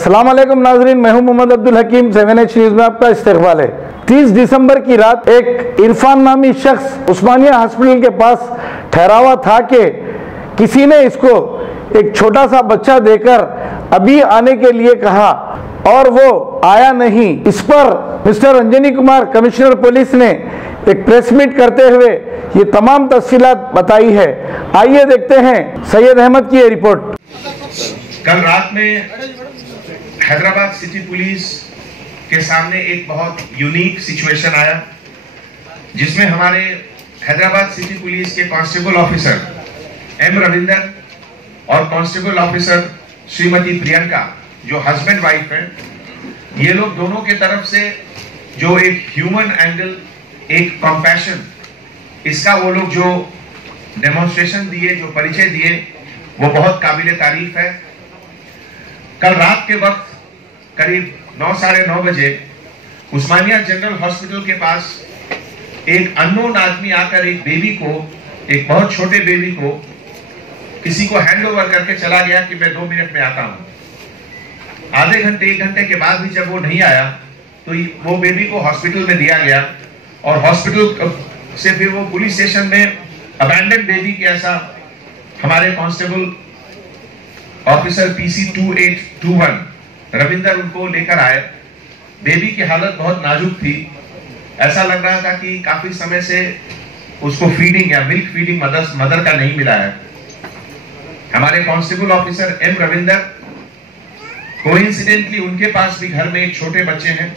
अस्सलाम वालेकुम नाजरीन, मैं हूं मोहम्मद अब्दुल हकीम। 7H न्यूज में आपका इस्तकबाल है। 30 दिसंबर की रात एक इरफान नामी शख्स उस्मानिया हॉस्पिटल के पास ठहरा हुआ था कि किसी ने इसको एक छोटा सा बच्चा देकर अभी आने के लिए कहा और वो आया नहीं। इस पर mister Anjani Kumar commissioner police ने एक प्रेस मीट करते हुए ये तमाम तफसीलात बताई है। आइए देखते हैं सैयद अहमद की ये रिपोर्ट। कल रात में हैदराबाद सिटी पुलिस के सामने एक बहुत यूनिक सिचुएशन आया, जिसमें हमारे हैदराबाद सिटी पुलिस के कांस्टेबल ऑफिसर एम रविंदर और कांस्टेबल ऑफिसर श्रीमती प्रियंका, जो हस्बैंड वाइफ हैं, ये लोग दोनों के तरफ से जो एक ह्यूमन एंगल, एक कंपैशन, इसका वो लोग जो डेमोन्स्ट्रेशन दिए, जो परिचय दिए, वो बहुत काबिले तारीफ है। कल रात के वक्त करीब 9 साढ़े 9 बजे उस्मानिया जनरल हॉस्पिटल के पास एक अननोन आदमी आकर एक बेबी को, एक बहुत छोटे बेबी को किसी को हैंड ओवर करके चला गया कि मैं 2 मिनट में आता हूं। आधे घंटे 1 घंटे के बाद भी जब वो नहीं आया तो वो बेबी को हॉस्पिटल में दिया गया और हॉस्पिटल से फिर वो पुलिस स्टेशन में अबैंडन बेबी के ऐसा हमारे कांस्टेबल ऑफिसर PC 2821 रविंदर उनको लेकर आए। बेबी की हालत बहुत नाजुक थी, ऐसा लग रहा था कि काफी समय से उसको फीडिंग या मिल्क फीडिंग मदर का नहीं मिला है। हमारे constable officer M Ravinder, coincidentally उनके पास भी घर में एक छोटे बच्चे हैं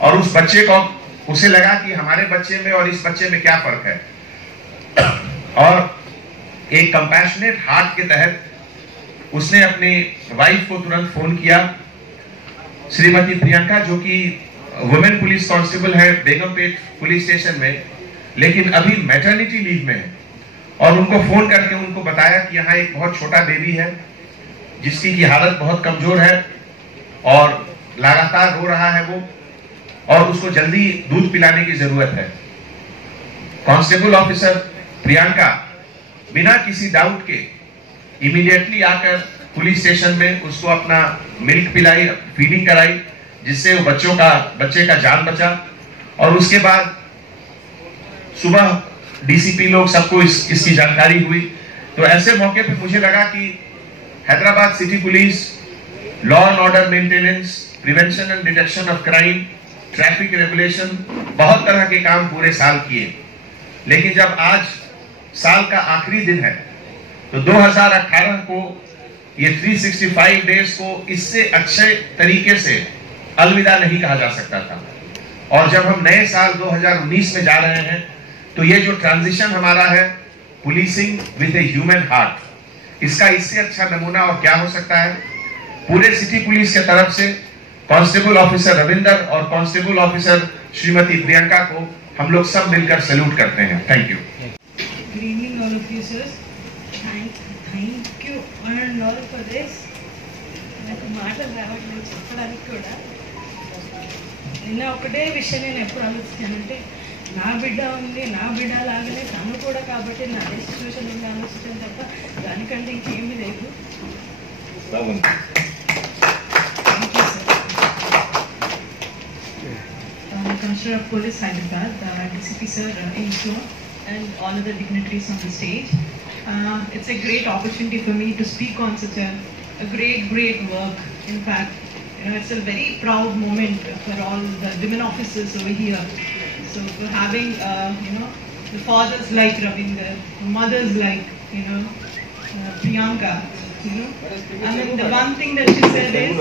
और उस बच्चे को उसे लगा कि हमारे बच्चे में और इस बच्चे में क्या फर्क है, और एक कंपैशनेट हार्ट के तहत उसने अपनी वाइफ को तुरंत फोन किया। श्रीमती प्रियंका, जो कि वुमेन पुलिस कांस्टेबल है बेगमपेट पुलिस स्टेशन में, लेकिन अभी मैटरनिटी लीव में है, और उनको फोन करके उनको बताया कि यहाँ एक बहुत छोटा बेबी है जिसकी की हालत बहुत कमजोर है और लगातार रो रहा है वो, और उसको जल्दी दूध पिलाने की जरूरत है। कांस्टेबल ऑफिसर प्रियंका बिना किसी डाउट के इमीडिएटली आकर पुलिस स्टेशन में उसको अपना मिल्क पिलाई, फीडिंग कराई, जिससे वो बच्चे का जान बचा। और उसके बाद सुबह डीसीपी लोग सबको इसकी जानकारी हुई। तो ऐसे मौके पे मुझे लगा कि Hyderabad city police law and order maintenance, prevention and detection of crime, traffic regulation, बहुत तरह के काम पूरे साल किए। लेकिन जब आज साल का आखिरी दिन है तो 2018 को ये 365 डेज को इससे अच्छे तरीके से अलविदा नहीं कहा जा सकता था। और जब हम नए साल 2019 में जा रहे हैं तो ये जो ट्रांजिशन हमारा है, policing with a human heart, इसका इससे अच्छा नमूना और क्या हो सकता है। पूरे सिटी पुलिस के तरफ से कांस्टेबल ऑफिसर रविंदर और कांस्टेबल ऑफिसर श्रीमती प्रियंका को हम लोग सब मिलकर सैल्यूट करते हैं। Thank you. Good evening all of you sirs. Thank you one and all for this. నాకు మాటలు రావట్లేదు చెప్పడానికి కూడా. నిన్న ఒకటే విషయం నేను ఎప్పుడు ఆలోచించానంటే, నా బిడ్డ ఉంది, నా బిడ్డ లాగానే తను కూడా, కాబట్టి నా అదే సిచ్యువేషన్ ఉంది ఆలోచించాను తప్ప దానికంటే ఇంకేమీ లేదు. Commissioner of Police Hyderabad, DCP sir, Inso, and all other dignitaries on the stage. It's a great opportunity for me to speak on such a great work. In fact, it's a very proud moment for all the women officers over here. So for having, the fathers like Ravinder, mothers like, Priyanka, I mean, the one thing that she said is,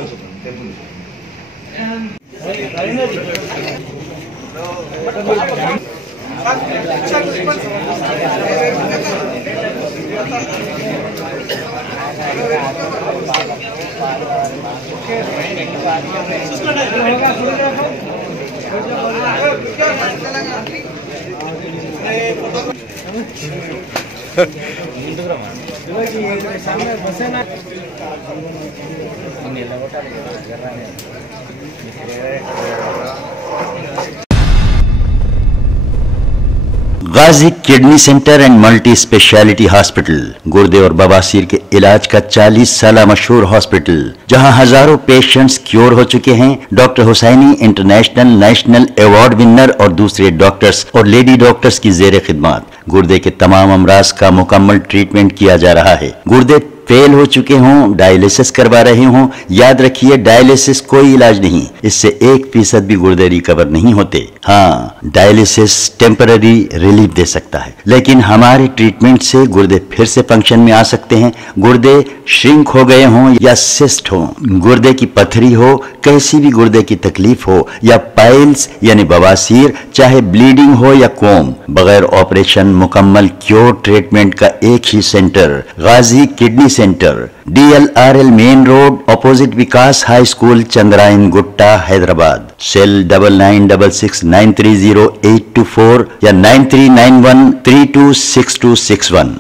Ghazi kidney centre and multi speciality hospital गुर्दे और बवासीर के इलाज का 40 साल मशहूर hospital, जहां हजारों पेशेंट्स क्योर हो चुके हैं। Doctor Hussaini international national award winner और दूसरे डॉक्टर्स और लेडी डॉक्टर्स की जेर खिदमत गुर्दे के तमाम अमराज का मुकम्मल ट्रीटमेंट किया जा रहा है। गुर्दे फेल हो चुके हों, डायलिसिस करवा रहे हों, याद रखिए डायलिसिस कोई इलाज नहीं, इससे 1% भी गुर्दे रिकवर नहीं होते। हाँ, डायलिसिस टेम्पररी रिलीफ दे सकता है, लेकिन हमारे ट्रीटमेंट से गुर्दे फिर से फंक्शन में आ सकते हैं। गुर्दे श्रिंक हो गए हों या सिस्ट हो, गुर्दे की पथरी हो, कैसी भी गुर्दे की तकलीफ हो, या पाइल्स यानी बवासीर, चाहे ब्लीडिंग हो या कोम, बगैर ऑपरेशन मुकम्मल क्योर ट्रीटमेंट का एक ही centre, Ghazi kidney centre, DLRL main road, opposite Vikas high school, Chandrayan Gutta, Hyderabad. Cell 9966930824 या 9391326261।